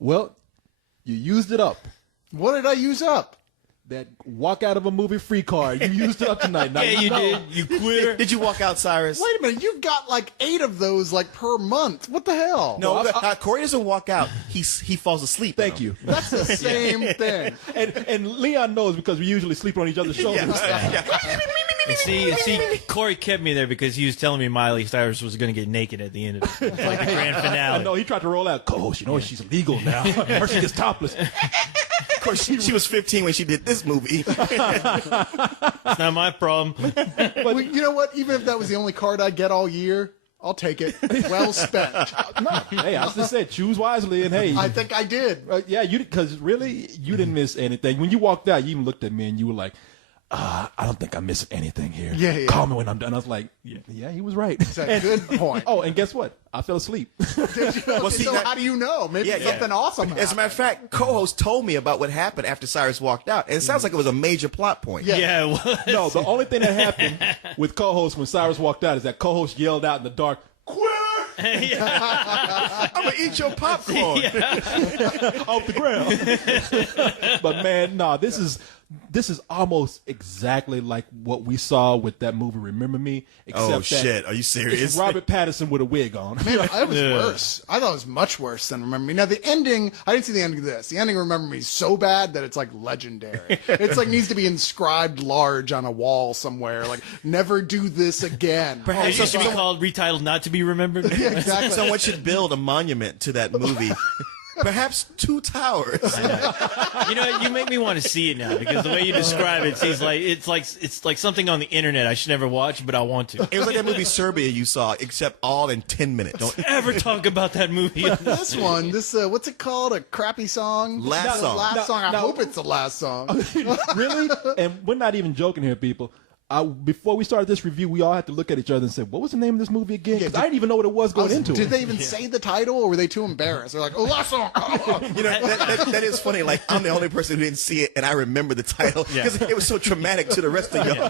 Well, you used it up. What did I use up? That walk out of a movie free card. You used it up tonight. Now, Yeah, you did. You quitter. Did you walk out, Cyrus? Wait a minute, you've got like 8 of those like per month. What the hell? No, Corey doesn't walk out. He falls asleep. Thank you. That's the same thing. And Leon knows because we usually sleep on each other's shoulders. And see, Corey kept me there because he was telling me Miley Cyrus was going to get naked at the end of it. Like the grand I finale. know, he tried to roll out. Co-host, you know she's illegal now. Or she gets topless. Of course, she was 15 when she did this movie. It's not my problem. Well, you know what? Even if that was the only card I get all year, I'll take it. Well spent. No, hey, I just said choose wisely, and hey, I think I did. yeah, because really you didn't miss anything. When you walked out, you even looked at me and you were like, I don't think I'm missing anything here. Yeah. Call me when I'm done. I was like, yeah, he was right. That's a good point. Oh, and guess what? I fell asleep. Well, see, so that- how do you know? Maybe something awesome As a matter of fact, co-host told me about what happened after Cyrus walked out, and it sounds like it was a major plot point. Yeah. Yeah, it was. No, the only thing that happened with co-host when Cyrus walked out is that co-host yelled out in the dark, I'm gonna eat your popcorn. off the ground. But man, no, this is almost exactly like what we saw with that movie Remember Me. Except Oh shit! Are you It's serious? Robert Pattinson with a wig on. Man, it was worse. I thought it was much worse than Remember Me. Now, the ending, I didn't see the ending of this. The ending of Remember Me is so bad that it's like legendary. It's like needs to be inscribed large on a wall somewhere. Like, never do this again. It should be called Retitled Not to Be Remembered. Yeah, exactly. Someone should build a monument to that movie. Perhaps 2 towers. You know, you make me want to see it now because the way you describe it seems like it's like something on the internet I should never watch, but I want to. It was like that movie Serbia you saw, except all in 10 minutes. Don't Ever talk about that movie? This one, what's it called? A crappy song? Last song. Last song. I Now- hope it's the last song. Really? And we're not even joking here, people. Before we started this review, we all had to look at each other and say, what was the name of this movie again? Because I didn't even know what it was going into Did it. they even say the title, or were they too embarrassed? They're like, oh, last song. You know, that is funny. Like, I'm the only person who didn't see it, and I remember the title because it was so traumatic to the rest of y'all.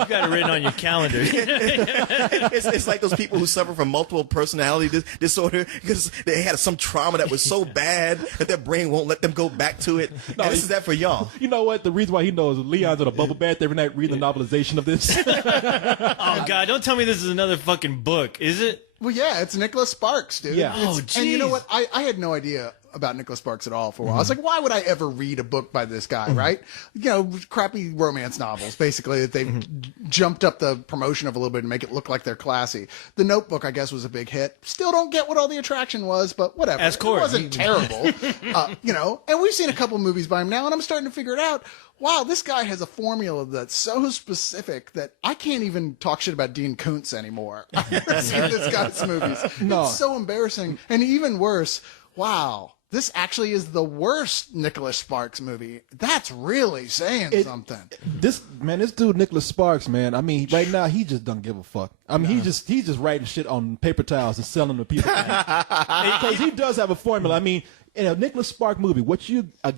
You've got it written on your calendar. It's like those people who suffer from multiple personality disorder because they had some trauma that was so bad that their brain won't let them go back to it. And this is that for y'all. You know what? The reason why he knows Leon's in a bubble bath every night reading the novelization of this. Oh God! Don't tell me this is another fucking book, is it? Well, yeah, it's Nicholas Sparks, dude. Yeah. Oh, And you know jeez. what? I had no idea about Nicholas Sparks at all for a while. I was like, why would I ever read a book by this guy, right? You know, crappy romance novels, basically, that they've jumped up the promotion of a little bit to make it look like they're classy. The Notebook, I guess, was a big hit. Still don't get what all the attraction was, but whatever. As Corey. It wasn't terrible. You know, and we've seen a couple movies by him now, and I'm starting to figure it out. Wow, this guy has a formula that's so specific that I can't even talk shit about Dean Koontz anymore. I've never seen this guy's movies. No. It's so embarrassing. And even worse, wow, this actually is the worst Nicholas Sparks movie. That's really saying something. This dude Nicholas Sparks, man. I mean, right now he just don't give a fuck. I mean, he's just writing shit on paper towels and selling to people because he does have a formula. I mean, in a Nicholas Sparks movie, what you are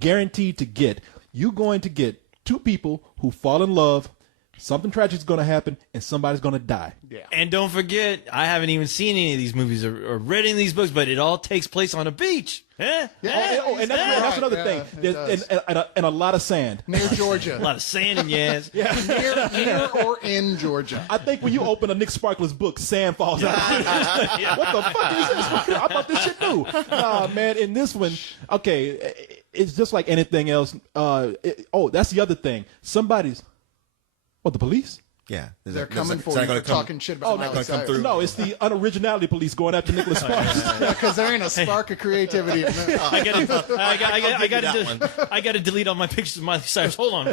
guaranteed to get, you're going to get 2 people who fall in love. Something tragic is going to happen, and somebody's going to die. Yeah. And don't forget, I haven't even seen any of these movies or read any of these books, but it all takes place on a beach. Eh? And that's another thing. it There's, and a lot of sand. Near Georgia. A lot of sand in your ass. near or in Georgia. I think when you open a Nick Sparkler's book, sand falls out. What the fuck is this? I thought this shit new. Nah, man, in this one, okay, it's just like anything else. That's the other thing. What, the police? Yeah. They're coming for you for talking shit about Miley Cyrus. No, it's the unoriginality police going after Nicholas Sparks. Because there ain't a spark of creativity in there. I got to delete all my pictures of Miley Cyrus. Hold on.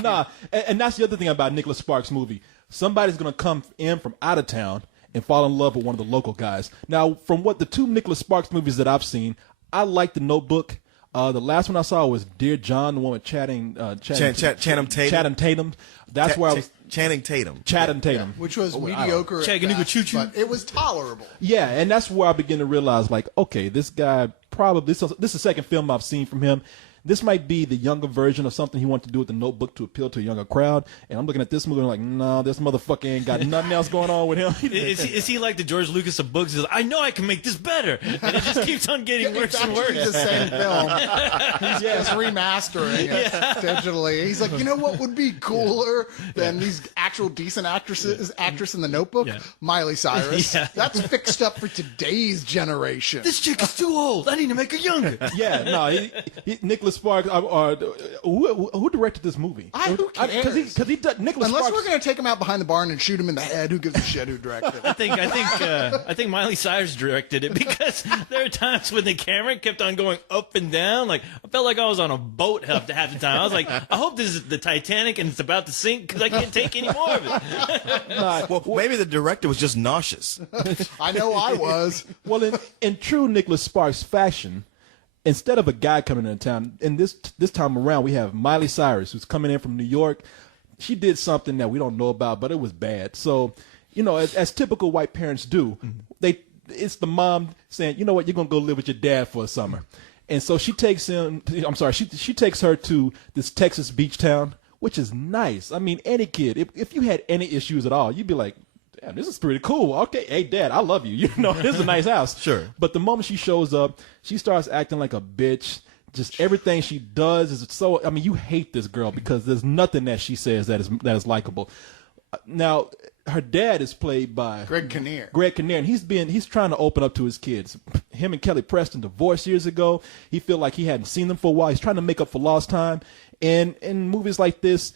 Nah, and that's the other thing about Nicholas Sparks' movie. Somebody's going to come in from out of town and fall in love with one of the local guys. Now, from what the 2 Nicholas Sparks movies that I've seen, I like The Notebook. The last one I saw was Dear John, the one with Channing Tatum. That's where I was. Channing Tatum. Channing Tatum. Which was mediocre at Chattanooga best, Choo Choo. but it was tolerable. Yeah, and that's where I begin to realize, like, okay, this guy probably this is the second film I've seen from him. this might be the younger version of something he wanted to do with the Notebook to appeal to a younger crowd. And I'm looking at this movie and I'm like, no, this motherfucker ain't got nothing else going on with him. Is he like the George Lucas of books? He's like, I know I can make this better, and it just keeps on getting worse and worse. It's the same film. He's just remastering it digitally. He's like, you know what would be cooler than these actual decent actress in the Notebook? Yeah. Miley Cyrus. Yeah. That's fixed up for today's generation. This chick is too old. I need to make her younger. Yeah, no, Nicholas Sparks. Who directed this movie? Who cares? Because he does. Nicholas Unless Sparks. we're going to take him out behind the barn and shoot him in the head, who gives a shit who directed it? I think Miley Cyrus directed it because there are times when the camera kept on going up and down. Like I felt like I was on a boat half the time. I was like, I hope this is the Titanic and it's about to sink because I can't take any more of it. Well, maybe the director was just nauseous. I know I was. Well, in true Nicholas Sparks fashion, instead of a guy coming into town, and this time around we have Miley Cyrus who's coming in from New York. She did something that we don't know about, but it was bad. So, as typical white parents do, it's the mom saying, you know what, you're gonna go live with your dad for a summer, and so she takes she takes her to this Texas beach town, which is nice. I mean, any kid, if you had any issues at all, you'd be like, damn, this is pretty cool. Okay, hey, Dad, I love you. This is a nice house. Sure. But the moment she shows up, she starts acting like a bitch. Just everything she does is so. I mean, you hate this girl because there's nothing that she says that is likable. Now, her dad is played by Greg Kinnear. And he's trying to open up to his kids. Him and Kelly Preston divorced years ago. He felt like he hadn't seen them for a while. He's trying to make up for lost time. And in movies like this,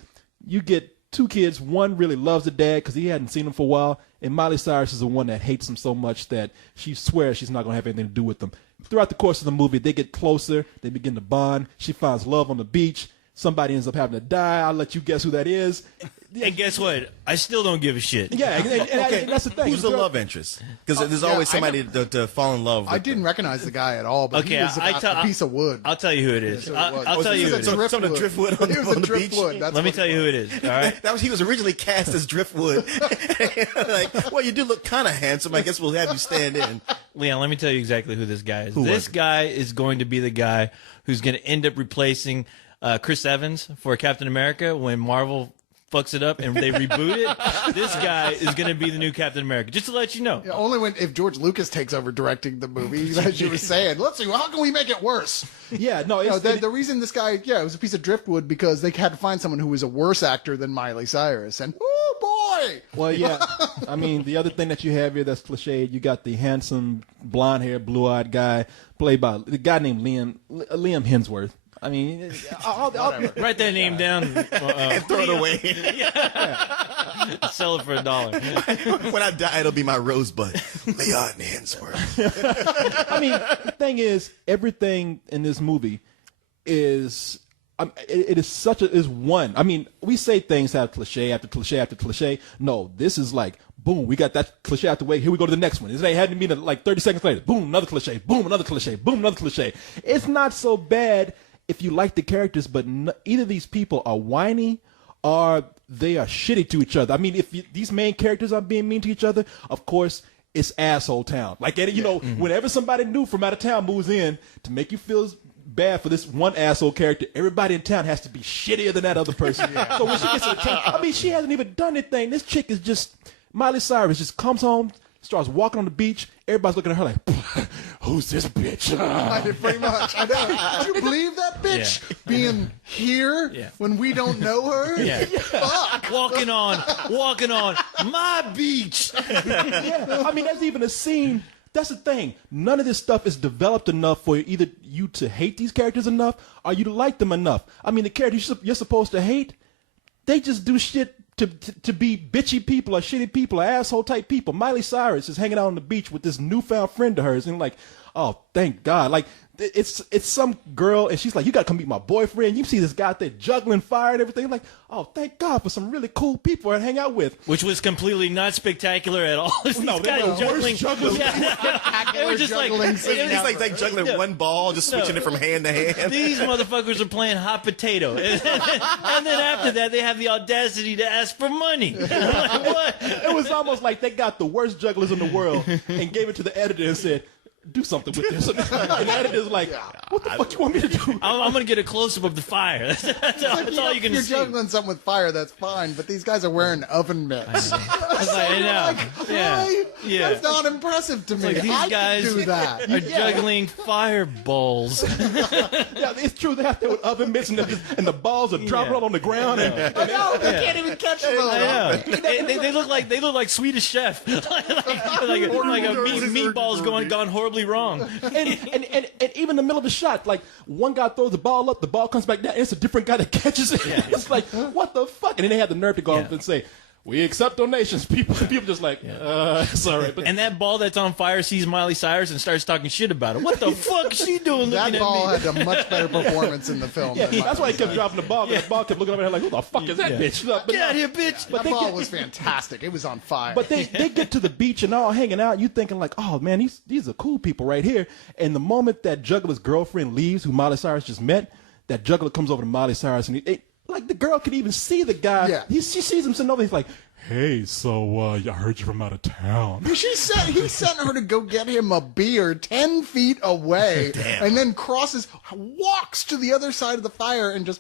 you get two kids. One really loves the dad because he hadn't seen him for a while, and Miley Cyrus is the one that hates him so much that she swears she's not going to have anything to do with them. Throughout the course of the movie, they get closer. They begin to bond. She finds love on the beach. Somebody ends up having to die. I'll let you guess who that is. And guess what? I still don't give a shit. Yeah, and that's the thing. Who's the love interest? Because there's always somebody to fall in love with. I didn't recognize the guy at all, but he was about a piece of wood. I'll tell you who it is. I'll tell you who it is. Some of the driftwood on the beach. Let me tell you who it is. All right. He was originally cast as driftwood. Like, well, you do look kind of handsome. I guess we'll have you stand in. Leon, let me tell you exactly who this guy is. This guy is going to be the guy who's going to end up replacing Chris Evans for Captain America when Marvel fucks it up and they reboot it. This guy is going to be the new Captain America. Just to let you know. Yeah, only if George Lucas takes over directing the movie, as you were saying. Let's see, how can we make it worse? Yeah, no. The reason this guy, it was a piece of driftwood because they had to find someone who was a worse actor than Miley Cyrus. And, oh, boy! Well, yeah. I mean, the other thing that you have here that's cliched, you got the handsome, blonde-haired, blue-eyed guy played by the guy named Liam Hemsworth. I mean, write that name down and throw it away. Sell it for $1. When I die, it'll be my rosebud. Leon Hemsworth. I mean, the thing is, everything in this movie is is one. I mean, we say things have cliche after cliche after cliche. No, this is like, boom, we got that cliche out the way. Here we go to the next one. It had to be like 30 seconds later. Boom, another cliche. Boom, another cliche. Boom, another cliche. It's not so bad if you like the characters, but either these people are whiny or they are shitty to each other. I mean, if these main characters are being mean to each other, of course, it's asshole town. Like, whenever somebody new from out of town moves in to make you feel bad for this one asshole character, everybody in town has to be shittier than that other person. So when she gets to the town, I mean, she hasn't even done anything. This chick is just, Miley Cyrus just comes home, starts walking on the beach. Everybody's looking at her like, who's this bitch? I did pretty much. I know. Do you believe that bitch being here when we don't know her? Yeah. Fuck. Walking on my beach. Yeah. I mean, there's even a scene. That's the thing. None of this stuff is developed enough for either you to hate these characters enough or you to like them enough. I mean, the characters you're supposed to hate, they just do shit to be bitchy people or shitty people or asshole type people. Miley Cyrus is hanging out on the beach with this newfound friend of hers and like, oh, thank God. Like, it's some girl and she's like, you got to come meet my boyfriend. You see this guy out there juggling fire and everything. Like, oh, thank God for some really cool people to hang out with. Which was completely not spectacular at all. No, they were juggling. They were just like juggling one ball, just switching it from hand to hand. These motherfuckers are playing hot potato. And then after that, they have the audacity to ask for money. I'm like, what? It was almost like they got the worst jugglers in the world and gave it to the editor and said, do something with this. And the editor's like, what the fuck you want me to do? I'm going to get a close-up of the fire. That's all you can You're see. juggling something with fire, that's fine, but these guys are wearing oven mitts. I know. Yeah. Yeah. That's not impressive to me. Like these I guys could do that. are juggling fireballs. Yeah, it's true. They're out there with oven mitts and the balls are dropping all on the ground. And, I know, they can't even catch them. I know. They look like Swedish Chef, like meatballs gone horribly wrong. and even in the middle of the shot, like one guy throws the ball up, the ball comes back down, and it's a different guy that catches it. Yeah. It's like, what the fuck? And then they had the nerve to go up and say, we accept donations. People just like, sorry. But and that ball that's on fire sees Miley Cyrus and starts talking shit about it. What the fuck is she doing That looking ball at me? had a much better performance in the film. yeah, than that's why he kept Miley dropping the ball. Because the ball kept looking over there like, who the fuck is that bitch? But Get out of here, bitch. That ball was fantastic. It was on fire. But they get to the beach and all hanging out. You thinking like, oh man, these are cool people right here. And the moment that Juggler's girlfriend leaves, who Miley Cyrus just met, that Juggler comes over to Miley Cyrus and like the girl can even see the guy. Yeah. She sees him sitting over. He's like, hey, so I heard you from out of town. he sent her to go get him a beer 10 feet away, and then walks to the other side of the fire and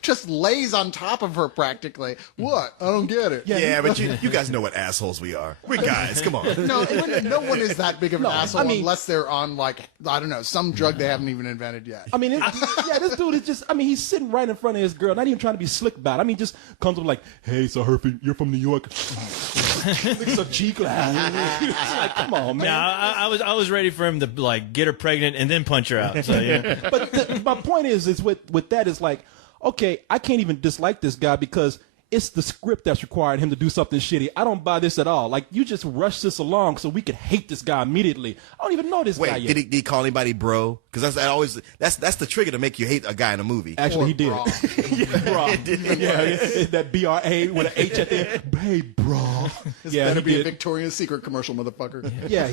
just lays on top of her practically. What? I don't get it. Yeah, but you guys know what assholes we are. We're guys. Come on. No one is that big of an asshole I mean- unless they're on, like, I don't know, some drug they haven't even invented yet. I mean, this dude is just, I mean, he's sitting right in front of his girl, not even trying to be slick about it. I mean, just comes up like, hey, so you're from New York. Licks a cheek. It's like, come on, man. Now, I was ready for him to like get her pregnant and then punch her out. So yeah. But my point is with that is like, okay, I can't even dislike this guy because it's the script that's requiring him to do something shitty. I don't buy this at all. Like, you just rush this along so we could hate this guy immediately. I don't even know this guy Wait, yet. did he call anybody bro? Because that's the trigger to make you hate a guy in a movie. Actually, he did. Bra. Bra. That B-R-A with an H at the end. Hey, bro. This Yeah, better he be a did. Victoria's Secret commercial, motherfucker. Yeah,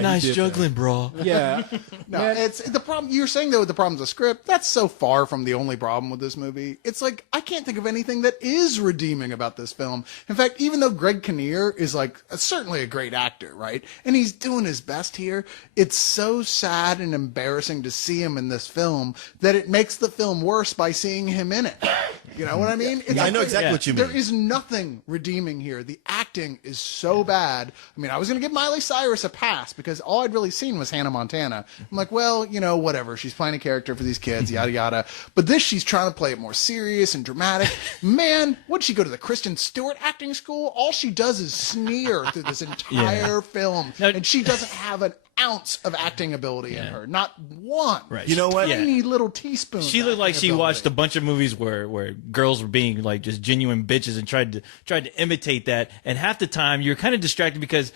Nice he did juggling, bro. that. Yeah. No, Man. it's the problem. You're saying though the problem's a script. That's so far from the only problem with this movie. It's like I can't think of anything that is redeeming about this film. In fact, even though Greg Kinnear is like certainly a great actor, right, and he's doing his best here, it's so sad and embarrassing to see him in this film that it makes the film worse by seeing him in it. You know what I mean? It's Yeah, I like- know exactly what you mean. There is nothing redeeming here. The acting is so bad. I mean, I was going to give Miley Cyrus a pass because all I'd really seen was Hannah Montana. I'm like, well, you know, whatever. She's playing a character for these kids, yada, yada. But this, she's trying to play it more serious and dramatic. Man, what'd she go to the Kristen Stewart acting school? All she does is sneer through this entire film. Now- And she doesn't have an ounce of acting ability in her. Not one. Right. You know what? Tiny little teaspoon. She looked like she watched a bunch of movies where girls were being like just genuine bitches and tried to imitate that. And half the time you're kind of distracted because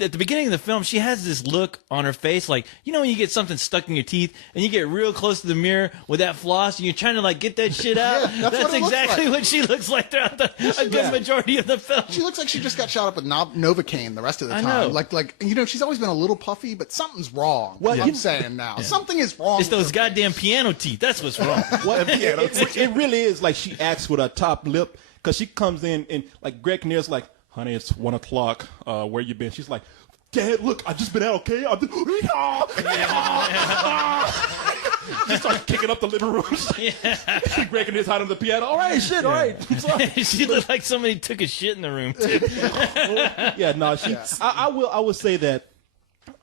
at the beginning of the film, she has this look on her face, like, you know, when you get something stuck in your teeth and you get real close to the mirror with that floss and you're trying to like get that shit out. Yeah, that's what it looks exactly like. what she looks like throughout a good majority of the film. She looks like she just got shot up with Novocaine the rest of the I time. know. Like you know, she's always been a little puffy, but something's wrong. Well, I'm you- saying now. Something is wrong. It's with those her. goddamn piano teeth. That's what's wrong. What, it really is like she acts with her top lip because she comes in and like Greg Kinnear's like, honey, it's 1 o'clock. Where you been? She's like, Dad, look, I just been out, okay? She starts kicking up the living room. Greg Kinnear's hiding on the piano. All right, shit, all right. I'm sorry. She looked like somebody took a shit in the room too. Yeah, no, she. I will say that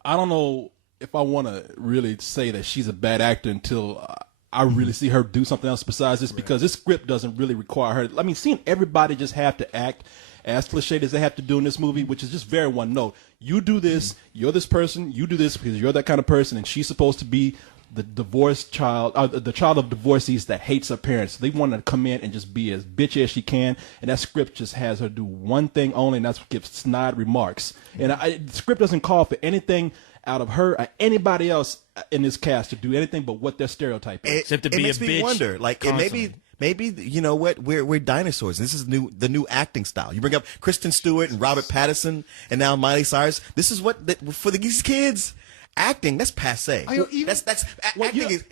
I don't know if I want to really say that she's a bad actor until I really see her do something else besides this because this script doesn't really require her. I mean, seeing everybody just have to act as cliched as they have to do in this movie, which is just very one note. You do this, you're this person, you do this because you're that kind of person, and she's supposed to be the divorced child, the child of divorcees that hates her parents. They want her to come in and just be as bitchy as she can, and that script just has her do one thing only, and that's give snide remarks. And the script doesn't call for anything out of her or anybody else in this cast to do anything but what their stereotype is. Except to it be makes a me bitch wonder, like, constantly. maybe you know what? We're dinosaurs. This is the new acting style. You bring up Kristen Stewart and Robert Pattinson, and now Miley Cyrus. This is what for these kids. Acting, that's passe.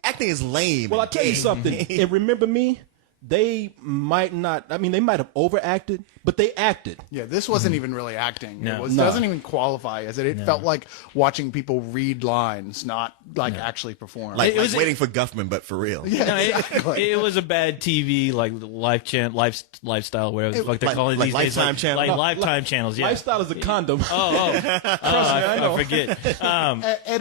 Acting is lame. Well, I'll tell you something. And Remember Me, they might not, I mean, they might have overacted, but they acted. Yeah, this wasn't even really acting. No. It doesn't even qualify as it. It felt like watching people read lines, not like actually perform. Like, It was- waiting for Guffman, but for real. yeah, No, exactly. it was a bad TV, like lifestyle, whatever the fuck they're like- calling it like these days. Lifetime channel? Like No, Lifetime channels, yeah. Lifestyle is a condom. I forget.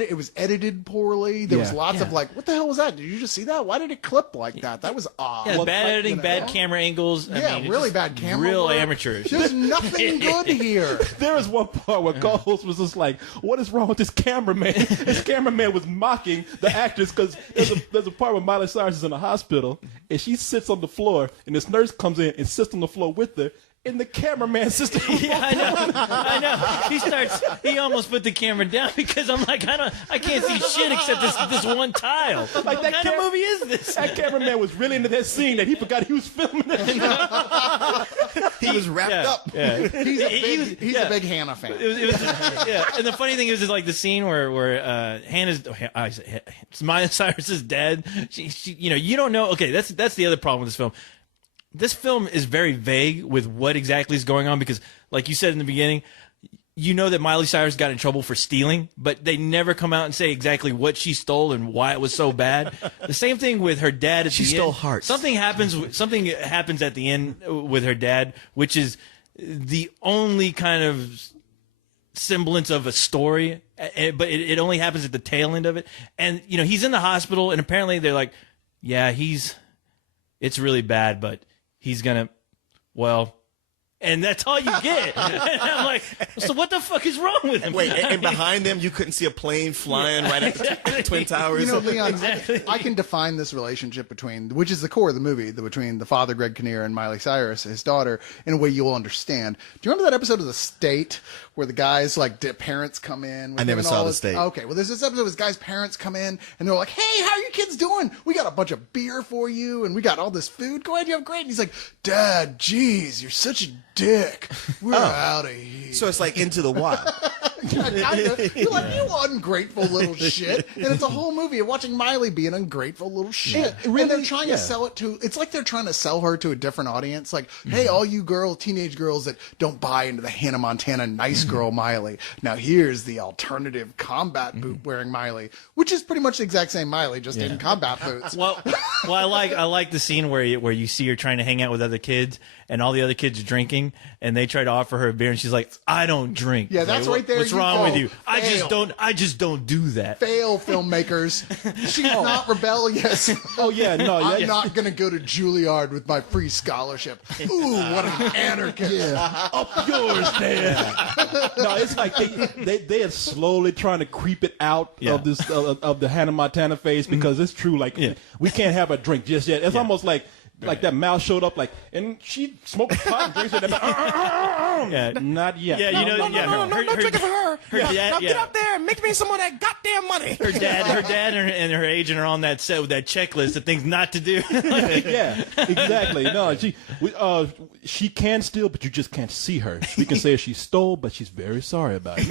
It was edited poorly. There was Yeah. lots of like, what the hell was that? Did you just see that? Why did it clip like that? That was odd. Yeah, bad editing, you know? bad camera angles. I Yeah, mean, it's really just bad camera Real work. amateurish. There's nothing good here. There was one part where co-host was just like, "What is wrong with this cameraman?" This cameraman was mocking the actors because there's a part where Miley Cyrus is in the hospital and she sits on the floor and this nurse comes in and sits on the floor with her. And the cameraman sits on the floor. Yeah, I know. He almost put the camera down because I'm like, I can't see shit except this one tile. Like, What kind of movie is this? That cameraman was really into that scene that he forgot he was filming it. He was wrapped up. Yeah. He's a big Hannah fan. It was, yeah. And the funny thing is like the scene where Miley Cyrus's dad. She, you don't know. Okay, that's the other problem with this film. This film is very vague with what exactly is going on because, like you said in the beginning, you know that Miley Cyrus got in trouble for stealing, but they never come out and say exactly what she stole and why it was so bad. The same thing with her dad at She the stole end. hearts. Something happens at the end with her dad, which is the only kind of semblance of a story, but it only happens at the tail end of it. And he's in the hospital, and apparently they're like, yeah, it's really bad, but he's gonna, and that's all you get. And I'm like, so what the fuck is wrong with him? Wait, and behind them, you couldn't see a plane flying right at the Twin Towers. Leon, I can define this relationship which is the core of the movie, between the father, Greg Kinnear, and Miley Cyrus, his daughter, in a way you'll understand. Do you remember that episode of The State where the guys, like, parents come in? I never saw The State. Okay, well, there's this episode where this guy's parents come in, and they're like, hey, how are your kids doing? We got a bunch of beer for you, and we got all this food. Go ahead, you have great. And he's like, Dad, geez, you're such a dick. We're out of here. So it's like Into the Wild. Kinda. You're like, you ungrateful little shit. And it's a whole movie of watching Miley be an ungrateful little shit. really- and they're trying yeah. to sell it to, it's like they're trying to sell her to a different audience. Like, hey, all you teenage girls that don't buy into the Hannah Montana nice girl Miley. Now here's the alternative combat boot wearing Miley, which is pretty much the exact same Miley, just in combat boots. Well, I like the scene where you see her trying to hang out with other kids, and all the other kids are drinking, and they try to offer her a beer, and she's like, "I don't drink." Yeah, that's Like, right there. What's You wrong go, with you? fail. I just don't do that. Fail, filmmakers. She's not rebellious. Oh yeah, no, I'm yeah. not going to go to Juilliard with my free scholarship. Ooh, what an anarchist. Up yours, there. No, it's like they are slowly trying to creep it out of this of the Hannah Montana phase because it's true. Like we can't have a drink just yet. It's almost like that mouse showed up and she smoked pot and drinks it. Yeah. Not yet. Yeah, No drinking for her. Her dad, Now get up there and make me some of that goddamn money. Her dad, and her agent are on that set with that checklist of things not to do. Yeah, exactly. No, she can steal, but you just can't see her. We can say she stole, but she's very sorry about it.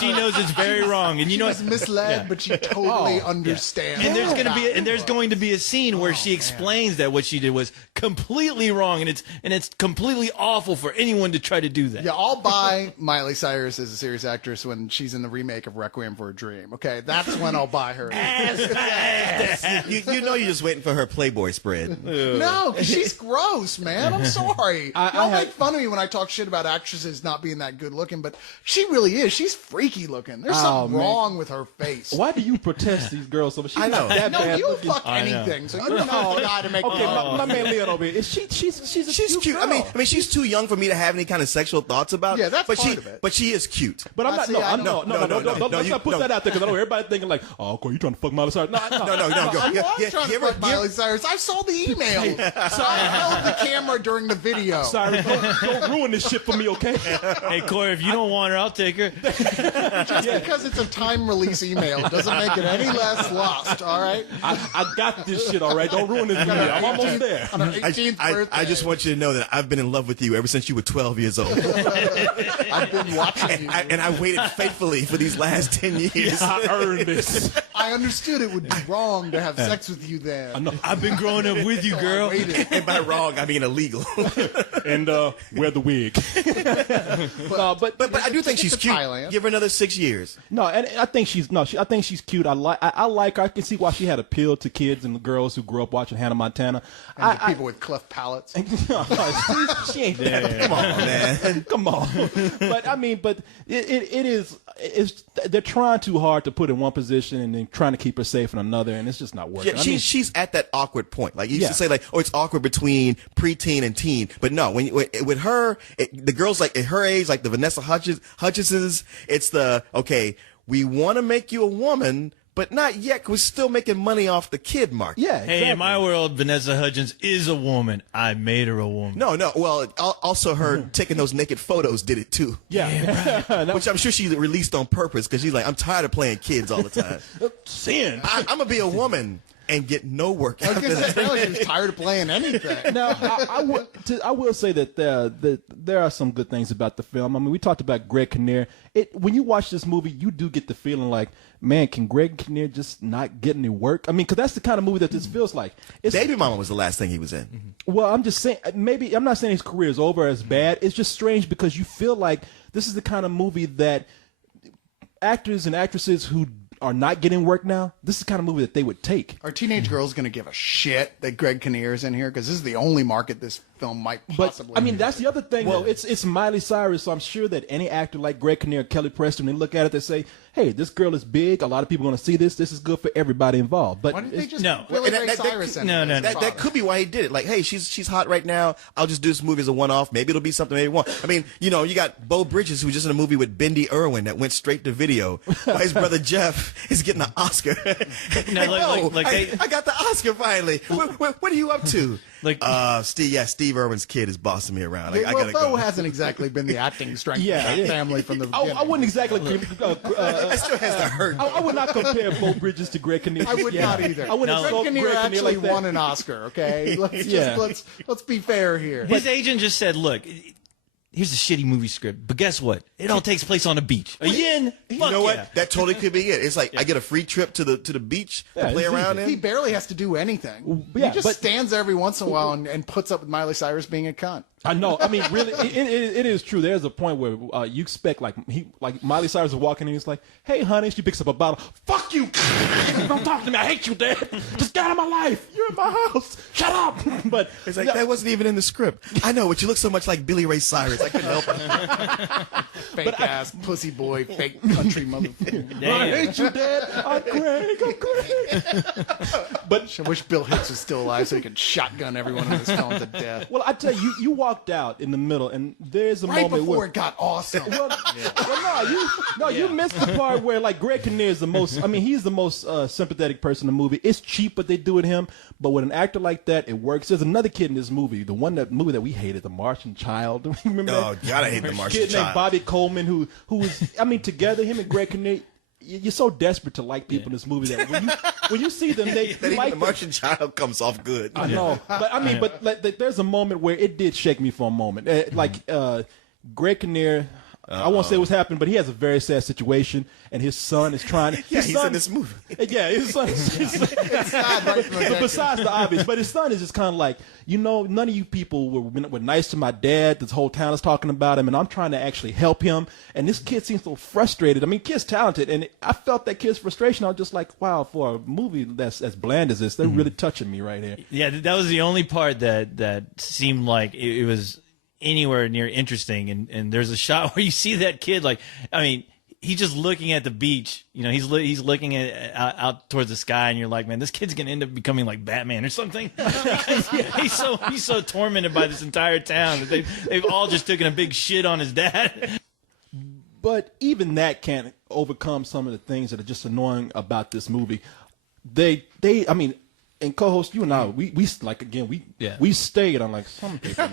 She knows it's very wrong, and you know She's misled, but she totally understands. And there's going to be a scene where she explains that what she did was completely wrong, and it's completely awful for anyone to try to do that. Yeah, I'll buy Miley Cyrus as a serious actress when she's in the remake of Requiem for a Dream. Okay, that's when I'll buy her. You know you're just waiting for her Playboy spread. No, 'cause she's gross, man. I'm sorry. I Y'all had- make fun of me when I talk shit about actresses not being that good looking, but she really is. She's freaky looking. There's something man. wrong with her face. Why do you protest these girls so much? She's I know. not that No, bad you looking. fuck anything, so you're not the guy to make Okay, my man Leon over here. She's a She's cute. girl. I mean, she's too young for me to have any kind of sexual thoughts about. Yeah, that's but part of it. But she is cute. But I'm I not. see, No, I I'm know. no. Let's not put that out there because I know everybody thinking like, "Oh, Corey, you trying to fuck Miley Cyrus?" No. No. I'm Yeah, trying to you ever- fuck Miley Cyrus. I saw the email. So I held the camera during the video. Sorry, don't ruin this shit for me, okay? Hey, Corey, if you don't want her, I'll take her. Just because it's a time release email doesn't make it any less lost, all right? I got this shit, all right? Don't ruin this. Got I'm almost there. On her 18th birthday. I just want you to know that I've been in love with you ever since you were 12 years old. I've been watching you. And I waited faithfully for these last 10 years. I earned this. I understood it would be wrong to have sex with you then. I've been growing up with you, girl. And by wrong, I mean illegal. And wear the wig. No, but But I do think she's to cute. Thailand. Give her another 6 years. no, and I think she's I think she's cute. I like her. I can see why she had appeal to kids and girls who grew up watching Hannah Montana. And the people with cleft palates. She ain't there. Come on, man. Come on. But I mean, it's they're trying too hard to put in one position and then trying to keep her safe in another, and it's just not working. Yeah, she's at that awkward point. Like you used to say, like, oh, it's awkward between preteen and teen. But no, with her, the girls like at her age, like the Vanessa Hudgenses, it's the okay. We want to make you a woman, but not yet. 'Cause we're still making money off the kid market. Yeah. Exactly. Hey, in my world, Vanessa Hudgens is a woman. I made her a woman. No. Well, also her taking those naked photos did it too. Yeah. Which I'm sure she released on purpose because she's like, I'm tired of playing kids all the time. Sin. I'm gonna be a woman and get no work I was after going to that. say, no, she was tired of playing anything. Now, I will say that there are some good things about the film. I mean, we talked about Greg Kinnear. When you watch this movie, you do get the feeling like, man, can Greg Kinnear just not get any work? I mean, because that's the kind of movie that this feels like. Baby Mama was the last thing he was in. Well, I'm just saying, maybe I'm not saying his career is over as bad. It's just strange because you feel like this is the kind of movie that actors and actresses who are not getting work now, this is the kind of movie that they would take. Are teenage girls going to give a shit that Greg Kinnear is in here? Because this is the only market this film might possibly. But I mean, that's the other thing. Well, it's Miley Cyrus, so I'm sure that any actor like Greg Kinnear, Kelly Preston, they look at it, they say, "Hey, this girl is big. A lot of people are going to see this. This is good for everybody involved." But why did they just No. Billy And Ray Cyrus in it? That could be why he did it. Like, hey, she's hot right now. I'll just do this movie as a one-off. Maybe it'll be something maybe one. I mean, you got Bo Bridges, who was just in a movie with Bendy Irwin that went straight to video. While his brother Jeff is getting an Oscar. No, like I got the Oscar finally. What are you up to? Like- Steve Irwin's kid is bossing me around. I Well, gotta Bo go. hasn't exactly been the acting strength of Yeah, that yeah. family from the beginning. I wouldn't exactly. That still has to hurt. I would not compare Bo Bridges to Greg Kinnear. I would not either. I wouldn't No. insult Greg Greg Kinnear Kinnear actually like that. won an Oscar. Okay, Yeah. let's be fair here. his agent just said, "Look, here's a shitty movie script, but guess what? It all takes place on a beach. A yin. You Fuck know what? yeah. That totally could be it. It's like I get a free trip to the beach Yeah, to play it's around easy. He in. barely has to do anything. Yeah, he just but- stands there every once in a while and puts up with Miley Cyrus being a cunt. I know. I mean, really, it is true. There's a point where you expect like Miley Cyrus is walking in. He's like, "Hey, honey," she picks up a bottle. "Fuck you! Don't talk to me. I hate you, Dad. Just get out of my life. You're in my house. Shut up." But It's like that wasn't even in the script. I know, but you look so much like Billy Ray Cyrus. I couldn't help it. Fake ass pussy boy, fake country motherfucker. I hate you, Dad. I'm Greg. But I wish Bill Hicks was still alive so he could shotgun everyone in this film to death. well, I tell you, you walked out in the middle, and there's a Right moment before where. it got awesome. You missed the part where like Greg Kinnear is the most. I mean, he's the most sympathetic person in the movie. It's cheap what they do with him, but with an actor like that, it works. There's another kid in this movie, the movie that we hated, The Martian Child. Remember Oh, that? gotta hate the Martian Kid named Child. Bobby Coleman, who was. I mean, together, him and Greg Kinnear. You're so desperate to like people in this movie that when you see them, they That even like the Martian Child comes off good. I know, but I mean, but like, there's a moment where it did shake me for a moment. Greg Kinnear, I won't say what's happened, but he has a very sad situation, and his son is trying. Yeah, his he's son, in this movie. Yeah, his son. It's sad right from the But get-go. besides the obvious, but his son is just kind of like, none of you people were nice to my dad. This whole town is talking about him, and I'm trying to actually help him. And this kid seems so frustrated. I mean, kid's talented, and I felt that kid's frustration. I was just like, wow, for a movie that's as bland as this, they're really touching me right here. Yeah, that was the only part that seemed like it was anywhere near interesting. And there's a shot where you see that kid, like, I mean, he's just looking at the beach. He's looking at out towards the sky, and you're like, man, this kid's gonna end up becoming like Batman or something. he's so tormented by this entire town that they've all just taken a big shit on his dad. But even that can't overcome some of the things that are just annoying about this movie. I mean, and co-host, you and I, we like again, we stayed on like some people.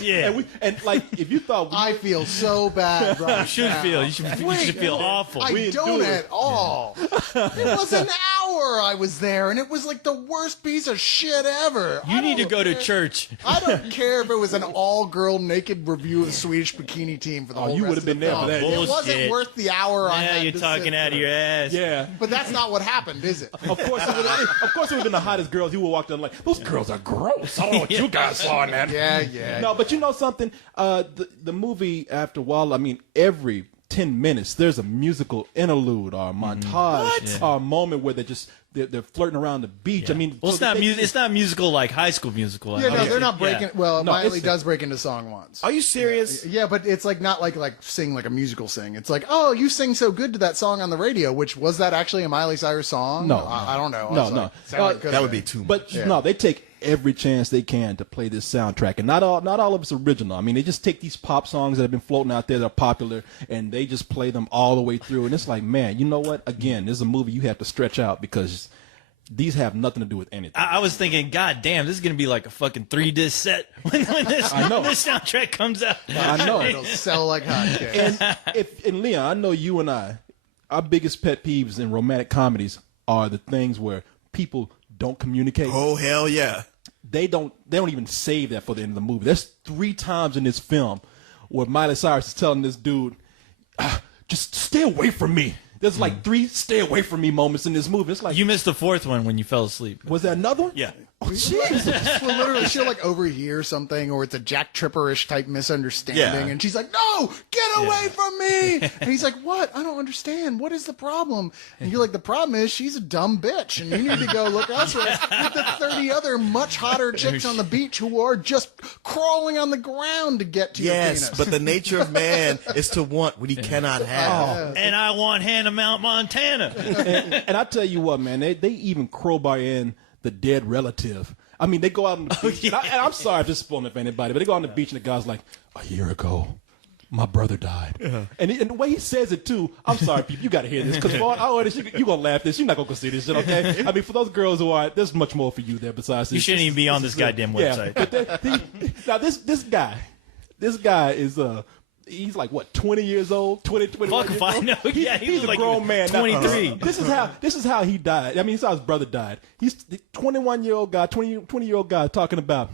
Yeah. And like if you thought I feel so bad right You should now. feel. You should feel awful. I We didn't don't do it. at all. It was an hour. hour I was there, and it was like the worst piece of shit ever. You need to go to church. I don't care if it was an all-girl naked review of the Swedish bikini team for the whole you rest would have been of the there for film. that. It wasn't Bullshit. worth the hour I Yeah, had you're to talking sit out of there. your ass. Yeah. But that's not what happened, is it? Of course, it would have been the hottest girls. You would walk down like, those girls are gross. I don't know what you guys saw in that. Yeah. No, but you know something? The movie, after a while, I mean, every 10 minutes, there's a musical interlude or a montage or a moment where they're flirting around the beach. I mean, Well, it's not musical like High School Musical. Yeah, no, they're not breaking. Well, No, Miley it's- does break into song once. Are you serious? Yeah, but it's like not like sing like a musical sing. It's like, oh, you sing so good to that song on the radio. Which was that actually a Miley Cyrus song? No. I don't know. I No, was no. like, sounded like it could That have would be been. too much. But no, they take every chance they can to play this soundtrack, and not all of it's original. I mean, they just take these pop songs that have been floating out there that are popular, and they just play them all the way through. And it's like, man, you know what? Again, this is a movie you have to stretch out because these have nothing to do with anything. I was thinking, God damn, this is gonna be like a fucking 3-disc set when this soundtrack comes out. I know. It'll sell like hotcakes. And Leon, I know you and our biggest pet peeves in romantic comedies are the things where people don't communicate. Oh, hell yeah. They don't even save that for the end of the movie. There's 3 times in this film where Miley Cyrus is telling this dude, just stay away from me. There's like 3 stay away from me moments in this movie. It's like, You missed the 4th one when you fell asleep. was there another one? Yeah. Oh, Jesus. Well, literally, she'll like overhear something, or it's a Jack Tripper-ish type misunderstanding, Yeah. and she's like, "No, get away from me!" And he's like, "What? I don't understand. What is the problem?" And you're like, "The problem is she's a dumb bitch, and you need to go look elsewhere with the 30 other much hotter chicks on the beach who are just crawling on the ground to get to your Yes, penis." but the nature of man is to want what he cannot have. And I want Hannah Mount Montana. And I tell you what, man, they even crowbar in the dead relative. I mean, they go out on the beach. And I'm sorry if this is spoiling it for anybody, but they go on the beach and the guy's like, a year ago, my brother died. And the way he says it, too, I'm sorry, people, you got to hear this. Because you're going to laugh this. You're not going to go see this shit, okay? I mean, for those girls who aren't, there's much more for you there besides this. You shouldn't even be on this goddamn website. Now, this guy is... He's like what, 20 years old, 21 Fuck years if I old? know. Yeah, he he's was a like grown man. now. 23. This is how he died. I mean, this is how his brother died. He's the 21-year-old guy, 20-year-old guy talking about,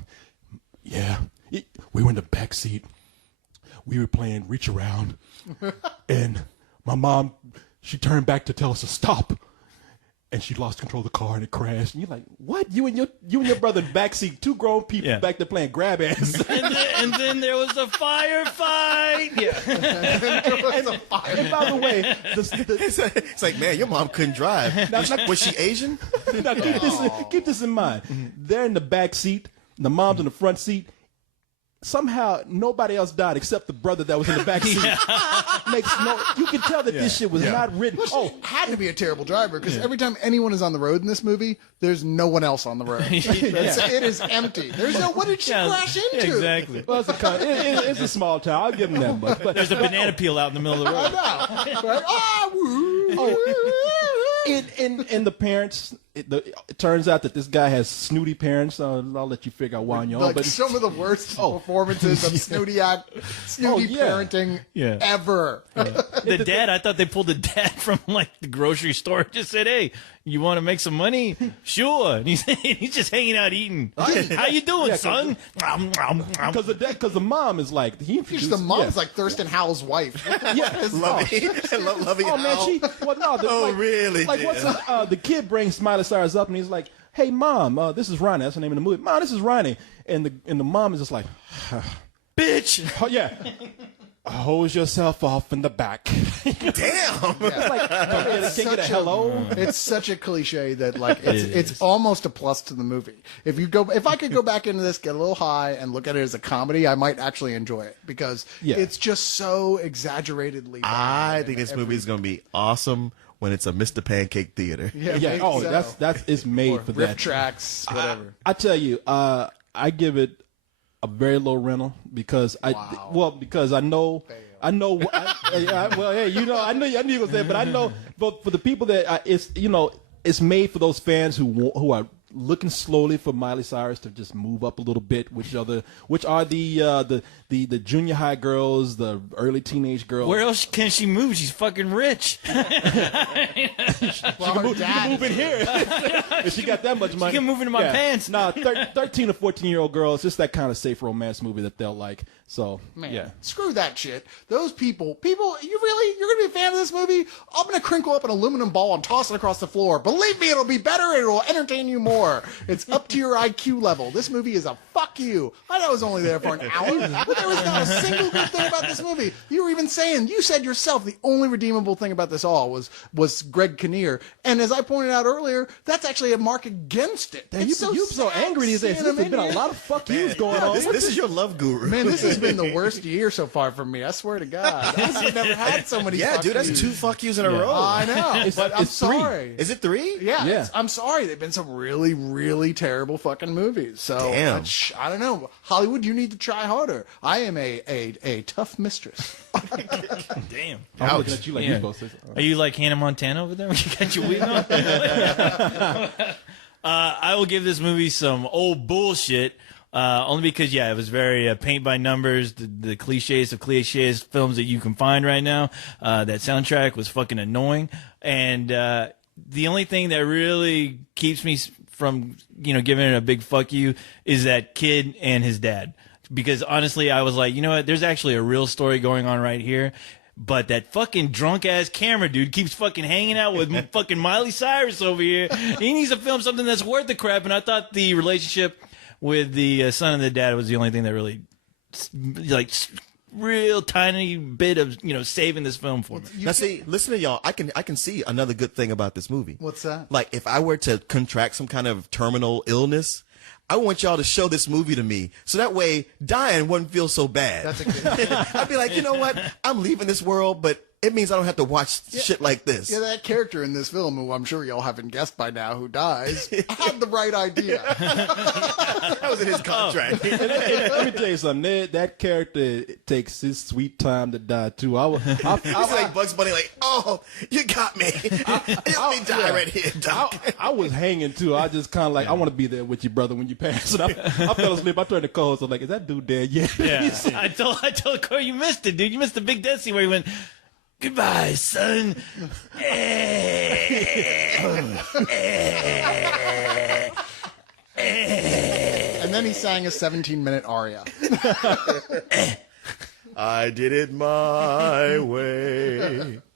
we were in the back seat. We were playing reach around, and my mom, she turned back to tell us to stop. And she lost control of the car and it crashed. And you're like, what? You and your brother in the backseat, 2 grown people back there playing grab ass. And then there was a firefight. Yeah. And by the way, It's like, man, your mom couldn't drive. Was she Asian? now keep this in mind. They're in the back seat. The mom's in the front seat. Somehow nobody else died except the brother that was in the back seat. You can tell that this shit was not written. Oh, had to be a terrible driver because every time anyone is on the road in this movie, there's no one else on the road. It is empty. There's no. What did she crash into? Exactly. Well, it's a small town. I'll give them that much. But There's a banana peel out in the middle of the road. I know. Right? And the parents, it turns out that this guy has snooty parents. So I'll let you figure out why on your own. Like But some of the worst performances of snooty parenting ever. The dad, I thought they pulled the dad from like the grocery store. Just said, "Hey, you want to make some money? Sure." And he's just hanging out eating. How you doing, son? because the mom is like The mom's like Thurston Howell's wife. Lovey. Lovey. Oh man, really? Like what's the kid brings Miley Cyrus up and he's like, "Hey mom, this is Ronnie. That's the name of the movie. Mom, this is Ronnie." And the mom is just like, Bitch. "Oh yeah, hose yourself off in the back." Damn. It's like, can't get a hello. It's such a cliche that like it's almost a plus to the movie. If I could go back into this, get a little high, and look at it as a comedy, I might actually enjoy it because it's just so exaggeratedly bad. I think this movie is going to be awesome when it's a Mr. Pancake Theater. Yeah. Oh, so. that's it's made for Riff that. tracks, whatever. I tell you, I give it a very low rental because I know. Well, hey, you know, I knew you were gonna say it, but I know, but for the people that it's made for those fans who are looking slowly for Miley Cyrus to just move up a little bit, which are the junior high girls, the early teenage girls. Where else can she move? She's fucking rich. Well, her You can dad move in here. If she got that much money. She can move into my pants. Nah, 13 to 14-year-old girls, just that kind of safe romance movie that they'll like. So, Man, yeah. screw that shit. Those people, you're gonna be a fan of this movie? I'm gonna crinkle up an aluminum ball and toss it across the floor. Believe me, it'll be better. It'll entertain you more. It's up to your IQ level. This movie is a fuck you. I know I was only there for an hour, but there was not a single good thing about this movie. You were even saying, you said yourself, the only redeemable thing about this all was Greg Kinnear. And as I pointed out earlier, that's actually a mark against it. Damn, you're so angry these days. There's been a lot of fuck yous going on. This is your love guru. Man, this has been the worst year so far for me. I swear to God. I've never had so many Yeah, fuck dude, that's yous. 2 fuck yous in a row. I know, but I'm it's three. sorry. Is it 3? Yeah. I'm sorry. They've been some really, really terrible fucking movies. So Damn. I don't know. Hollywood, you need to try harder. I am a tough mistress. Damn. I'm looking at you like Yeah. you're supposed to say. Are you like Hannah Montana over there? You got your wig on? I will give this movie some old bullshit. Only because, it was very paint by numbers, the cliches of cliches films that you can find right now. That soundtrack was fucking annoying. And the only thing that really keeps me from, giving it a big fuck you is that kid and his dad. Because honestly, I was like, you know what? There's actually a real story going on right here. But that fucking drunk ass camera dude keeps fucking hanging out with fucking Miley Cyrus over here. He needs to film something that's worth the crap. And I thought the relationship with the son and the dad was the only thing that really, like, real tiny bit of saving this film for me. Now see, listen to y'all. I can see another good thing about this movie. What's that? Like if I were to contract some kind of terminal illness, I want y'all to show this movie to me, so that way dying wouldn't feel so bad. That's a good I'd be like, you know what? I'm leaving this world, but it means I don't have to watch shit like this. Yeah, that character in this film, who I'm sure y'all haven't guessed by now, who dies, had the right idea. That was in his contract. Let me tell you something. That character takes his sweet time to die too. It's like Bugs Bunny, like, oh, you got me. Let me die right here, Doc. I was hanging too. I just kind of like, I want to be there with you, brother, when you pass. And I fell asleep. I turned the co-host. I'm like, is that dude dead yet? Yeah. I told Corey, you missed it, dude. You missed the big death scene where he went, goodbye, son. And then he sang a 17-minute aria. I did it my way.